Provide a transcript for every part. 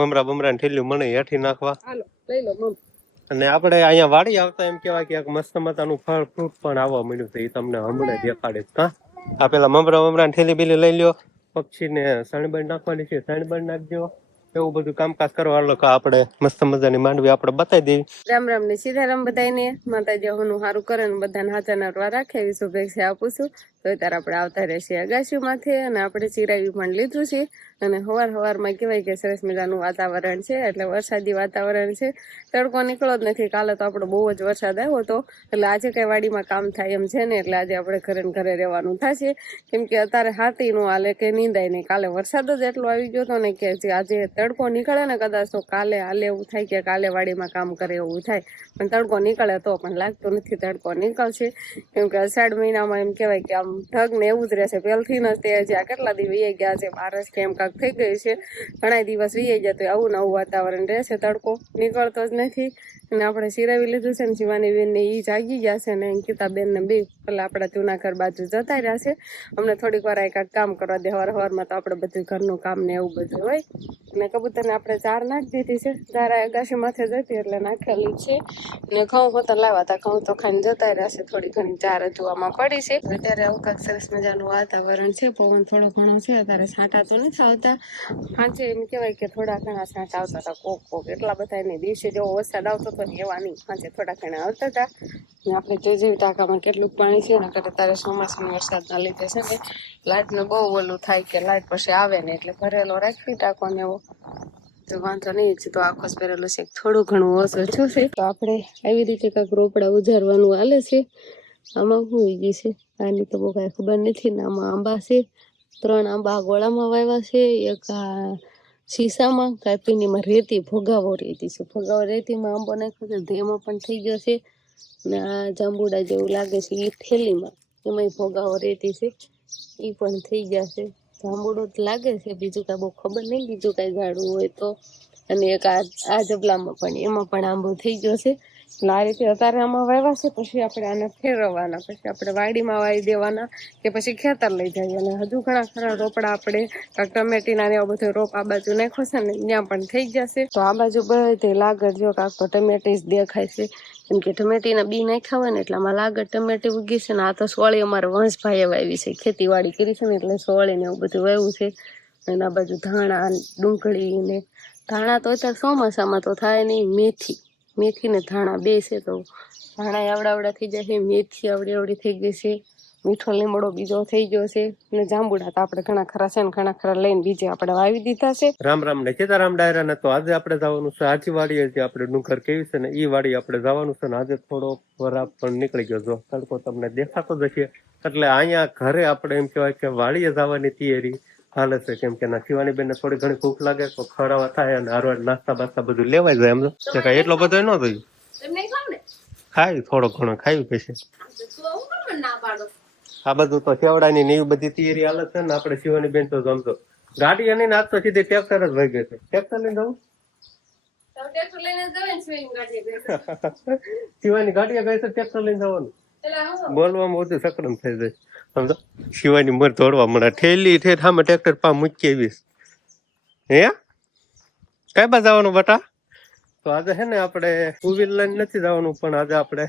મમરા બમરા ને ઠેલ્યું મને હેઠી નાખવા. હાલો લઈ લો મમ. અને આપણે અહીંયા વાડી આવતા એમ કેવાય કે મસ્ત મતાનું ફળ ફ્રૂટ પણ આવવા મળ્યું છે. એ તમને હમણાં દેખાડીશ. હા આ પેલા મમરા બમરા ને ઠેલી બીલી લઈ લ્યો. પક્ષીને સણબણ નાખવાની છે, સણબણ નાખજો. એવું બધું કામકાજ કરવા આપણે મસ્ત મજાની માંડવી આપણે બતાવી દેવી. રામ રામ ને સીધારામ બધાને. માતાજી હોનું સારું કરે ને બધાને હાથા નરવા રાખે એવી શુભેચ્છા આપું છું. તો અત્યારે આપણે આવતા રહેશે અગાશીમાંથી અને આપણે ચિરાવી પણ લીધું છે. અને હવારમાં કહેવાય કે સરસ મજાનું વાતાવરણ છે, એટલે વરસાદી વાતાવરણ છે. તડકો નીકળો જ નથી. કાલે તો આપણો બહુ જ વરસાદ આવ્યો હતો, એટલે આજે કઈ વાડીમાં કામ થાય એમ છે ને, એટલે આજે આપણે ઘરે ને ઘરે રહેવાનું થશે. કેમ કે અત્યારે હાથી નું હાલે કે નીંદાય નહીં. કાલે વરસાદ જ એટલો આવી ગયો હતો ને કે આજે તડકો નીકળે ને કદાચ તો કાલે હાલે એવું થાય કે કાલે વાડીમાં કામ કરે એવું થાય. પણ તડકો નીકળે તો પણ લાગતું નથી તડકો નીકળશે. કેમ કે અષાઢ મહિનામાં એમ કહેવાય કે આમ ઢગ ને એવું જ રહેશે. પહેલથી જ તે હજી આ કેટલા દિવસ વી ગયા છે, બારસ કે એમ કાંક થઈ ગયું છે. ઘણા દિવસ વી ગયા તો આવું નવું વાતાવરણ રહેશે. તડકો નીકળતો જ નથી. અને આપણે સિરાવી લીધું છે ને શિવાની બેન ને ઈ જાગી ગયા છે ને અંકિતા બેન ને બે પેલા આપણા જૂનાગઢ બાજુ જતા રહ્યા છે. અમને થોડીક વાર કાંઈક કામ કરવા દે. હવારમાં તો આપણે બધું ઘરનું કામ ને એવું બધું હોય. અને કબૂતરને આપણે ચાર નાખી દીધી છે. ચાર અગાશી માથે જતી એટલે નાખેલી છે. અને ઘઉં હોતા લાવ્યા હતા, ઘઉં તો ખાઈને જતા રહ્યા છે. થોડી ઘણી ચાર જોવામાં પડી છે. અત્યારે આવું કાંઈક સરસ મજાનું વાતાવરણ છે. પવન થોડો ઘણો છે. અત્યારે છાંટા તો નથી આવતા. સાંજે એમ કહેવાય કે થોડા ઘણા છાંટા આવતા હતા, કોક કોક. એટલા બધા નહીં. દિવસે જેવો વરસાદ આવતો હતો ને એવા નહીં. સાંજે થોડા ઘણા આવતા હતા. આપણે જેવી ટાંકામાં કેટલું પાણી છે ને અત્યારે ચોમાસાના વરસાદના લીધે છે ને લાઇટનું બહુ ઓલું થાય કે લાઇટ પછી આવે ને એટલે ભરેલો રાખી ટાંકો ને એવો તો વાંધો નહીં. તો આખો જ ભરેલો છે. થોડું ઘણું ઓછું છે. તો આપણે આવી રીતે કાંઈક રોપડા ઉજારવાનું હાલે છે. આમાં શું હોય ગયું છે આની તો બહુ કાંઈ ખબર નથી ને. આમાં આંબા છે, 3 આંબા ગોળામાં વાવ્યા છે. એક આ શીશામાં કાપીનીમાં રેતી ભોગાવો રેતી છે. ભોગાવો રેતીમાં આંબો નાખ્યો છે, એમાં પણ થઈ ગયો છે. ને આ જાંબુડા જેવું લાગે છે એ થેલીમાં, એમાંય ભોગાવો રેતી છે, એ પણ થઈ ગયા છે. જાંબુડો જ લાગે છે, બીજું કાંઈ બહુ ખબર નહીં. બીજું કાંઈ ઝાડવું હોય તો. અને એક આ જબલામાં પણ એમાં પણ આંબો થઈ ગયો છે. એટલે આ રીતે અત્યારે આમાં વાવ્યા છે. પછી આપણે આને ફેરવવાના, પછી આપણે વાડીમાં વાવી દેવાના કે પછી ખેતર લઈ જઈએ. અને હજુ ઘણા ખરા રોપડા આપણે ટમેટીના ને એવો બધો રોપ આ બાજુ નાખ્યો છે ને ત્યાં પણ થઈ જશે. તો આ બાજુ બધે લાગડ જો કાંક તો ટમેટી જ દેખાય છે. કેમ કે ટમેટીના બી નાખ્યા હોય ને એટલે આમાં લાગડ ટમેટી ઉગી છે. ને આ તો સોળી અમારે વંશભાઈએ વાવી છે, ખેતીવાડી કરી છે ને એટલે સોળી ને એવું બધું વાવ્યું છે. અને આ બાજુ ધાણા, ડુંગળી ને ધાણા તો અત્યારે ચોમાસામાં તો થાય નહીં. મેથી ને ધાણા બે છે. તો ધાણા આવડા થઈ જાય છે, મેથી આવડી થઈ ગઈ છે. મીઠો લીમડો બીજો થઈ ગયો છે. અને જાંબુડા તો આપણે ઘણા ખરા છે ને ઘણા ખરા લઈને બીજે આપણે વાવી દીધા છે. રામ રામ ને સીતારામ ડાયરા ને. તો આજે આપણે જવાનું છે આજી વાડીએ, જે આપણે ડુંગર કેવી છે ને ઈ વાડી આપણે જવાનું છે. ને આજે થોડો વરાપ પણ નીકળી ગયો. જો તડકો તમને દેખાતો જ હશે. એટલે અહીંયા ઘરે આપણે એમ કહેવાય કે વાડીએ જવાની તૈયારી હાલે છે. કેમ કે ના શિવાની બેન ને થોડી ઘણી ભૂખ લાગે તો ખરાવા થાય અને હારવાર નાસ્તા બાસ્તા બધું લેવાય જાય. એમ તો કઈ એટલો બધો ન થયું. ખાય થોડો ઘણો ખાયું પછી આ બધું તો સેવડાની ને એવી બધી તૈયારી હાલે છે ને. આપણે શિવાની બેન તો જમતો ગાડી અને નાખતો સીધી ટ્રેક્ટર જ વહી ગયો છે. ટ્રેક્ટર લઈને જવું શિવાની ગાડીએ ગઈ છે, ટ્રેક્ટર લઈને જવાનું. બોલવામાં બધું સકડમ થઈ જાય. સમજો શિવાની મર દોડવા મળે ઠેલી ઠેઠ સામે ટ્રેક્ટર પા મૂકી આવીશ. હે કઈ બાજુ જવાનું બટા? તો આજે છે ને આપણે 2 વ્હીલર લઈને નથી જવાનું, પણ આજે આપણે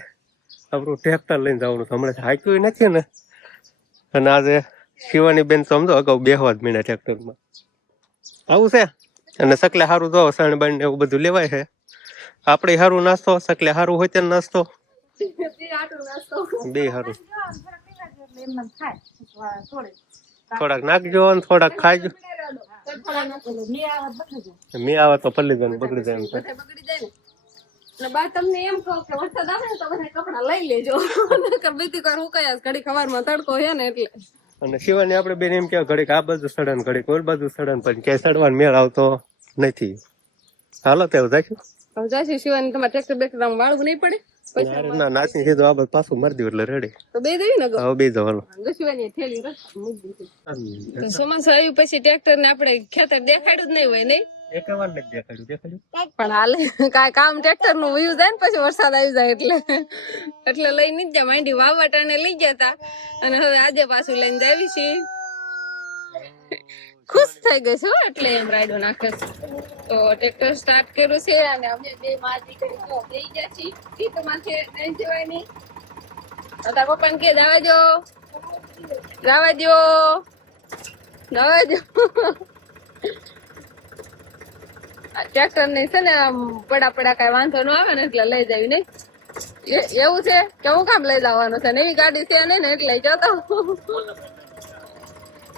આપણું ટ્રેક્ટર લઈને જવાનું છે. હમણાં હાંક્યું નથી ને. અને આજે શિવાની બેન સમજો અગાઉ બેહવા જ મીના ટ્રેક્ટરમાં આવું છે. અને સકલે સારું જો સણ બણ ને એવું બધું લેવાય છે. આપણે સારું નાસ્તો, સકલે સારું હોય ત્યાં નાસ્તો બે સારું. થોડાક નાખજો ને થોડાક ખાઈજો. મેં આવે તો પલ્લી જાય બગડી જાય બા તમને એમ કહો કે વરસાદ આવે ને તો બધા કપડા લઈ લેજો. બીજી વાર હુકાયા ઘડી ખવારમાં તડકો છે ને એટલે. અને શિવાની આપણે બેન એમ કે ઘડીક આ બાજુ સડન ઘડીક ઓલ બાજુ સડન, પણ ક્યાંય સડવાનો મેળ આવતો નથી. હાલો તેવું જાશું. હવે જાશું શિવાની. તમારે ટ્રેક્ટર બેક્ટર વાળવું નહીં પડે? ના નાચી સીધું આ બધું પાછું મારી દઉં એટલે રેડી. તો બે દેવી ને હવે બે દો હાલો. ચોમાસું આવ્યું પછી ટ્રેક્ટર ને આપણે ખેતર દેખાડ્યું જ નહીં હોય નહીં. એક વાર નથી દેખાડ્યું. પણ હાલે કાંઈ કામ ટ્રેક્ટર નું વયું જાય ને પછી વરસાદ આવી જાય એટલે લઈને જ જા માંડી વાવટાને લઈ ગયા તા. અને હવે આજે પાછું લઈને જાવી છીએ. ખુશ થઈ ગઈ છે હો, એટલે એમ રાયડો નાખે છે. તો ટ્રેક્ટર સ્ટાર્ટ કર્યું છે અને અમે બે માં દીકરી તો બેસી ગયા છીએ ખેતરમાં છે નહીં જવાય નહીં. તારા પપ્પાને કે જવા દો જવા દો જવા દો. ટ્રેક્ટર ને છે ને આમ પડા કઈ વાંધો ન આવે ને એટલે લઈ જાય નહીં. એવું છે કે હું કામ લઈ જવાનું છે, નવી ગાડી છે ને એટલે જતો.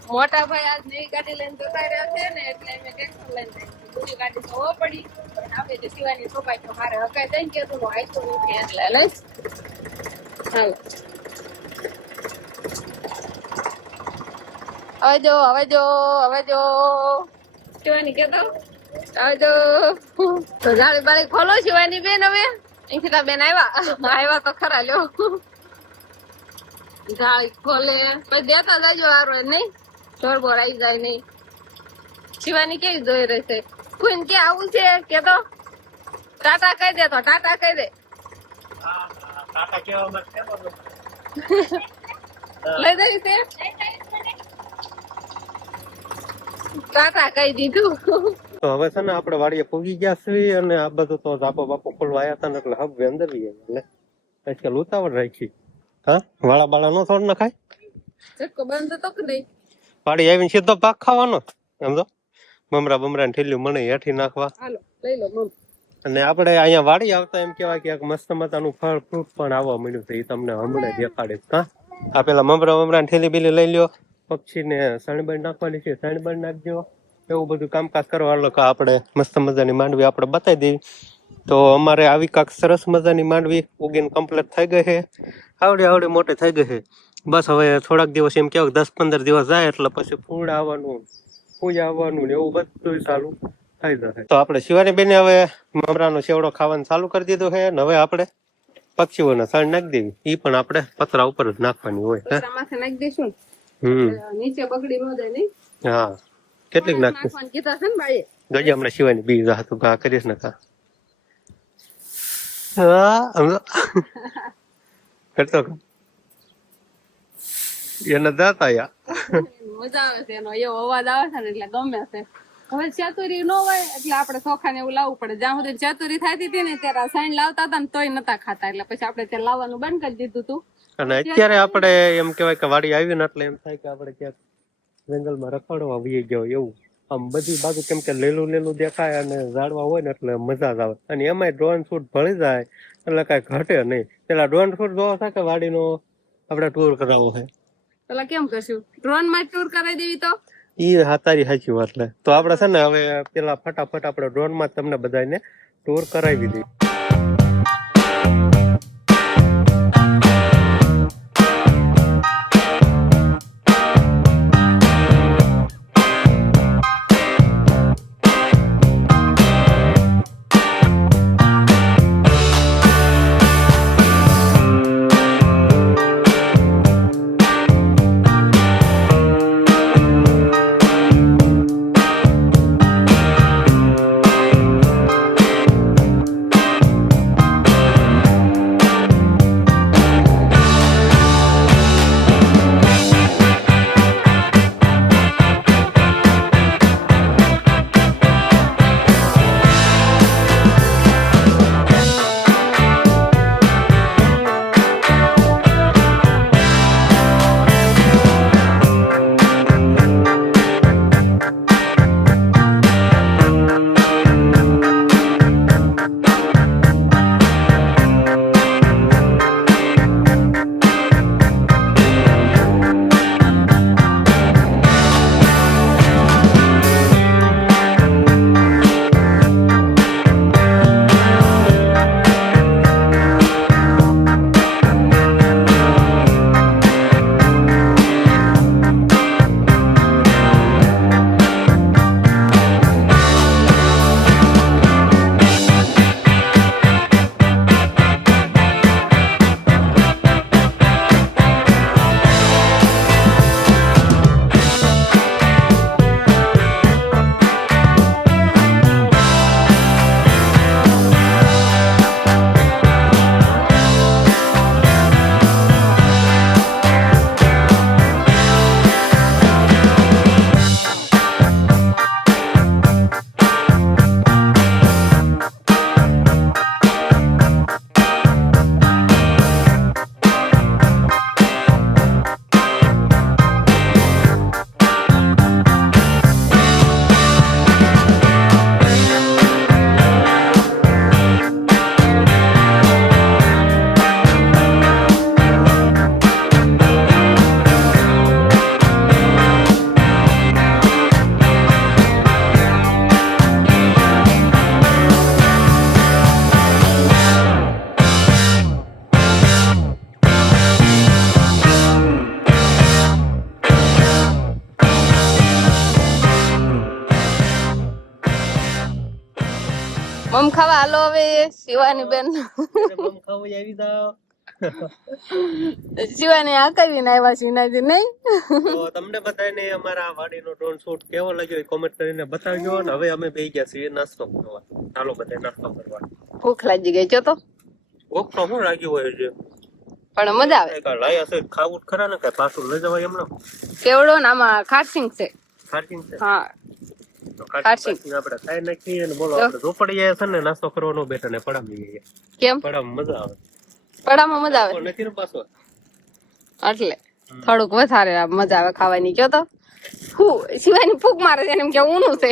મોટા ભાઈ આજ નવી ગાડી લઈને જતા રહ્યા છે ને એટલે અમે ટ્રેક્ટર લઈને જૂની ગાડી તો પડી આપણે જે સિવાની સોપાઈ તો મારે હકાઈ દઈ કે તું આઈતું નથી એટલે લઈશ. હાલો હવે જો શિવાની કેતો હવે જો તો ગાડી બારી ખોલો શિવાની બેન. હવે અહીંથી બેન આવ્યા તો ખરા લ્યો. ગાડી ખોલે પછી દેતા જાજો હારો નહીં ચોર બોર આવી જાય નહીં. શિવાની કેવી જોઈ રહી છે. કોઈ કે આવું છે કે તો ટાટા કહી દે તો ટાટા કહી દે. લઈ જઈ છે ટાટા કહી દીધું. તો હવે છે ને આપણે વાડીએ પૂગી ગયા છીએ અને આ બધું તો ઝાપો બાપો ખોલવા આવ્યા હતા ને એટલે હવે અંદર આવી ગયા એટલે આજકાલ ઉતાવળ રાખી. હા વાળા બાળા નો થોડ ના ખાય. ચટકો બંધ તો કે નહીં. વાડી આવીને સીધો પાક ખાવાનો સમજો. મમરા બમરા ને ઠેલ્યું મને હેઠી નાખવા. હાલો લઈ લો મમ. અને આપણે અહીંયા વાડી આવતા એમ કેવાય કે મસ્ત મજાનું ફળ ફ્રૂટ પણ આવવા મળ્યું છે. એ તમને હમણાં દેખાડીશ. હા આ પેલા મમરા ને ઠેલી બીલી લઈ લ્યો. પક્ષીને સણબણ નાખવાની છે સણબણ નાખજો. એવું બધું કામકાજ કરવા એટલે આપણે મસ્ત મજાની માંડવી આપણે બતાવી દેવી. તો અમારે આવી કાંક સરસ મજાની માંડવી ઉગીને કમ્પ્લીટ થઈ ગઈ છે. આવડી મોટી થઈ ગઈ છે. બસ હવે થોડાક દિવસ એમ કેવાય 10-15 દિવસ જાય એટલે પછી ફૂડ આવવાનું પૂજા આવવાનું ને એવું બધું ચાલુ થઈ જશે. તો આપણે શિવાની બેને હવે મમરાનો સેવડો ખાવાનું ચાલુ કરી દીધો છે. હવે આપણે પક્ષીઓને સણ નાખી દેવી. એ પણ આપણે પતરા ઉપર જ નાખવાની હોય. નાખી દઈશું નીચે બગડી ન જાય નહીં. હા કેટલીક નાખી કીધા છે ને ભાઈ ગજે હમણાં શિવાની બી હતું ઘા કરીશ ને કા. હા કરતો એને દાતા યા મજા આવે છે. એનો એવો અવાજ આવે છે ને એટલે ગમે છે. હવે ચાતુરી ન હોય એટલે આપણે ચોખા ને એવું લાવવું પડે. જ્યાં સુધી ચાતુરી થતી હતી ને ત્યારે સાઈન લાવતા હતા ને તોય નતા ખાતા એટલે પછી આપણે ત્યાં લાવવાનું બંધ કરી દીધું હતું. અને અત્યારે આપણે એમ કેવાય કે વાડી આવી ને એટલે એમ થાય કે આપણે ક્યાંક જંગલમાં રખડવા વહી ગયો એવું. આમ બધી બાજુ કેમ કે લીલું દેખાય અને ઝાડવા હોય ને એટલે મજા જ આવે. અને એમાંય ડ્રોન શૂટ ભળી જાય એટલે કઈ ઘટે નહીં. પેલા ડ્રોન શૂટ જોવો છે કે વાડીનો આપણે ટૂર કરાવવો છે. પેલા કેમ કરશું ડ્રોન માં ટૂર કરાવી દેવી તો ઈ તારી સાચી વાત. તો આપણે છે ને હવે પેલા ફટાફટ આપણે ડ્રોન માં તમને બધાને ટૂર કરાવી દઈએ. મમ ખાવા હાલો હવે શિવાની બેન મમ ખાવું આવી જાવ શિવાની આ કરીને આવ્યા છે નાજી નહીં તો તમને બધાને અમારા વાડીનો ડ્રોન શૂટ કેવો લાગ્યો એ કોમેન્ટ કરીને બતાવજો અને હવે અમે બેસી ગયા છીએ નાસ્તો કરવા ચાલો બધા નાસ્તો કરવા ભૂખ લાગી ગઈ છે તો ભૂખ તો શું લાગ્યું હોય છે પણ મજા આવે લાયા છે ખાવું જ ખરા ને કઈ પાછું લઈ જવાય એમનો કેવડો ને આમાં ખારસિંગ છે ખારસિંગ છે હા તો ખારસિંગ આપણે ખાઈ નાખીએ અને બોલો આપણે ઝોપડી જાય છે ને નાસ્તો કરવાનો બેઠા ને પડામી ગઈએ કેમ પડામ મજા આવે પડામાં મજા આવે નથી ને પાછો એટલે થોડુંક વધારે મજા આવે ખાવાની કયો તો શિવાની ફૂક મારે છે એને એમ કે ઊનું છે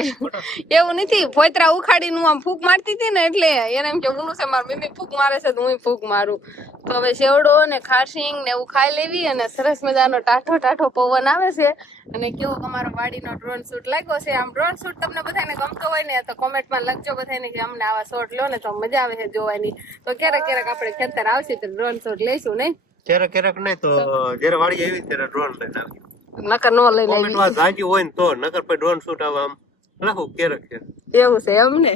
એવું નથી પોતરા ઉખાડીને હું આમ ફૂક મારતી હતી ને એટલે એને એમ કે ઊનું છે મારી મમ્મી ફૂક મારે છે તો હું ફૂક મારું તો હવે શેવડો ને ખારસિંગ ને એવું ખાઈ લેવી અને સરસ મજાનો ટાઢો ટાઢો પવન આવે છે અને કેવો અમારો વાડીનો ડ્રોન શૂટ લાગ્યો છે આમ ડ્રોન શૂટ તમને બધાને ગમતો હોય ને તો કોમેન્ટમાં લખજો બધાને કે અમને આવા શોટ લો ને તો મજા આવે છે જોવાની તો ક્યારેક ક્યારેક આપણે ખેતર આવશે તો ડ્રોન શૂટ લઈશું નહીં ક્યારેક ક્યારેક નહીં તો જયારે વાડી આવી ત્યારે ડ્રોન લઈને આવી નકર નો લઈને કોમેન્ટ માં જાજી હોય ને તો નકર પછી ડ્રોન શૂટ આવે આમ લખો ક્યારેક એવું છે એમ ને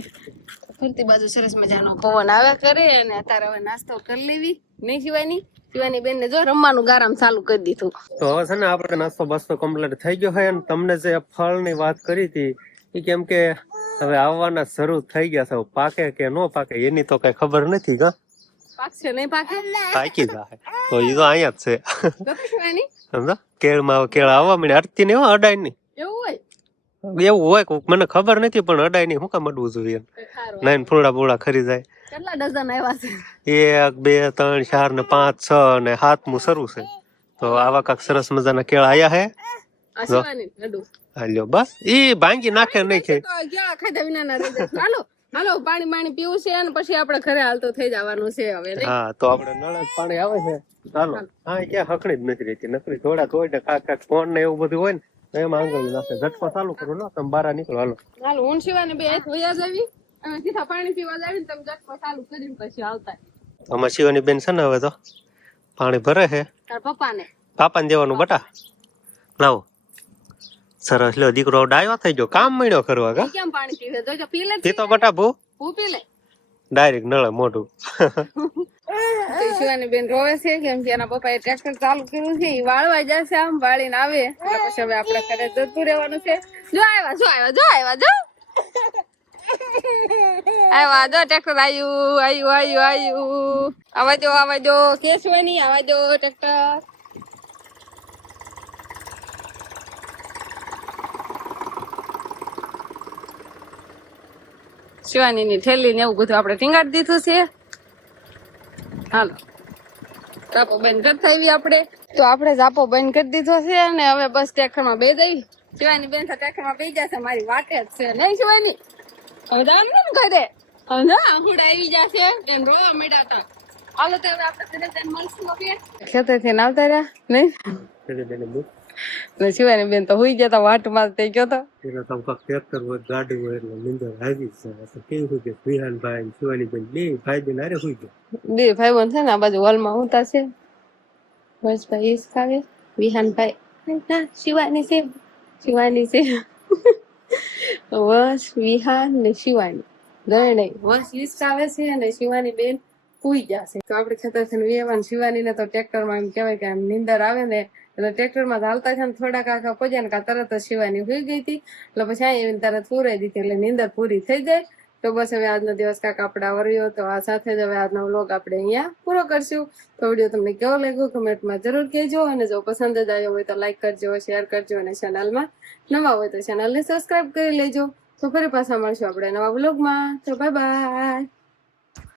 ફરતી બાજુ સરસ મજાનો પવન આવ્યા કરે અને અત્યારે હવે નાસ્તો કરી લેવી નહીં શિવાની બેન ને જો રમવાનું ગારામ ચાલુ કરી દીધું તો હવે છે ને આપણે નાસ્તો બાસ્તો કમ્પ્લીટ થઈ ગયો હોય અને તમને જે ફળ ની વાત કરી હતી એ કેમ કે હવે આવવાના શરૂ થઈ ગયા છે પાકે કે નો પાકે એની તો કઈ ખબર નથી કા પાકશે નહીં પાકે પાકી જાય તો એ તો અહીંયા જ છે શિવાની સમજા કેળમાં કેળ આવવા મળે અડતી નહીં અડાય નહીં એવું હોય કોક મને ખબર નથી પણ અડાય નહીં શું કામ અડવું જોઈએ નાઈન ફૂલડા બુડા ખરી જાય કેટલા ડઝન આવ્યા છે 1 2 3 4 ને 5 6 ને 7મું શરૂ છે તો આવા કાક સરસ મજાના કેળા આયા હે હાલ્યો બસ ઈ ભાંગી નાખે નહીં કે ખાધા વિના ના રહી જાય હાલો પાણી પીવું છે અને પછી આપણે ઘરે હાલતો થઈ જવાનું છે હવે હા તો આપણે નળ પાણી આવે છે ચાલો હા ક્યાં હકડી જ નથી રહેતી નકરી થોડા થોડે કાક ફોન ને એવું બધું હોય ને તો એમાં આંગળી નાખે ઝટકો ચાલુ કરો ને તમે બહાર નીકળો હાલો હું શિવાની બે વયા જાવી અને સીધા પાણી પીવા જાવી ને તમે ઝટકો ચાલુ કરીને પછી આવતા અમાર શિવાની બેન છે ને હવે તો પાણી ભરે છે તાર પાપાને દેવાનું બટા લાવો સરસ લ્યો દીકરો ડાયો થઈ ગયો કામ મળ્યો કરવા કા કેમ પાણી પીવે તો પી લે પીતો બટા ભૂ પી લે ડાયરેક્ટ નળે મોઢું શિવાની બેન રોવે છે કેમ કે એના પપ્પાએ ટ્રેક્ટર ચાલુ કર્યું છે ઈ વાળવા જશે આમ વાળીને આવે એટલે પછી હવે આપણે ઘરે જતું રહેવાનું છે જો આવ્યા ટ્રેક્ટર આવ્યું આવા જો કે શિવાની આવા જો ટ્રેક્ટર શિવાની ની થેલી ને એવું બધું આપણે ટીંગાડી દીધું છે હાલો ઝાપો બંધ કરતા આવી આપણે તો આપણે ઝાપો બંધ કરી દીધો છે અને હવે બસ ટ્રેક્ટરમાં બે જઈ શિવાની બેન ટ્રેક્ટરમાં બે જશે મારી વાટે જ છે નહીં શિવાની હવે જામ ને ઘરે હવે ના આંખુડા આવી જશે એમ રોવા મળ્યા હતા હાલો તો હવે આપણે ઘરે જઈને મળશું હવે ખેતરથી આવતા રહ્યા નહીં શિવાની બેન તો હુઈ જતા વાટમાં થઈ ગયો તો ટ્રેક્ટર હોય ગાડી હોય એટલે નિંદર આવી છે કેવું કે વિહાનભાઈ શિવાની બેન બે ભાઈ બેન આરે હુઈ ગયો બે ભાઈ બંધ છે ને આ બાજુ હોલમાં હોતા છે વર્ષભાઈ ઈસ ખાવે વિહાનભાઈ ના શિવાની છે વર્ષ વિહાન ને શિવાની ગણે વર્ષ ઈસ આવે છે અને શિવાની બેન હુઈ જશે તો આપણે ખેતરથી વેવાન શિવાની ને તો ટ્રેક્ટરમાં એમ કહેવાય કે આમ નીંદર આવે ને એટલે ટ્રેક્ટરમાં હાલતા છે ને થોડાક આખા પહોંચ્યા ને તરત જ શિવાની હુઈ ગઈ હતી એટલે પછી આવીને તરત પૂરાઈ દીધી એટલે નીંદર પૂરી થઈ જાય તો બસ હવે આજનો દિવસ કાંક આપણે આવર્યો તો આ સાથે જ હવે આજનો વ્લોગ આપણે અહીંયા પૂરો કરશું તો વિડીયો તમને કેવો લાગ્યો કમેન્ટમાં જરૂર કહેજો અને જો પસંદ જ આવ્યો હોય તો લાઈક કરજો શેર કરજો અને ચેનલમાં નવા હોય તો ચેનલને સબસ્ક્રાઈબ કરી લેજો તો ફરી પાછા મળશું આપણે નવા વ્લોગમાં તો બાય બાય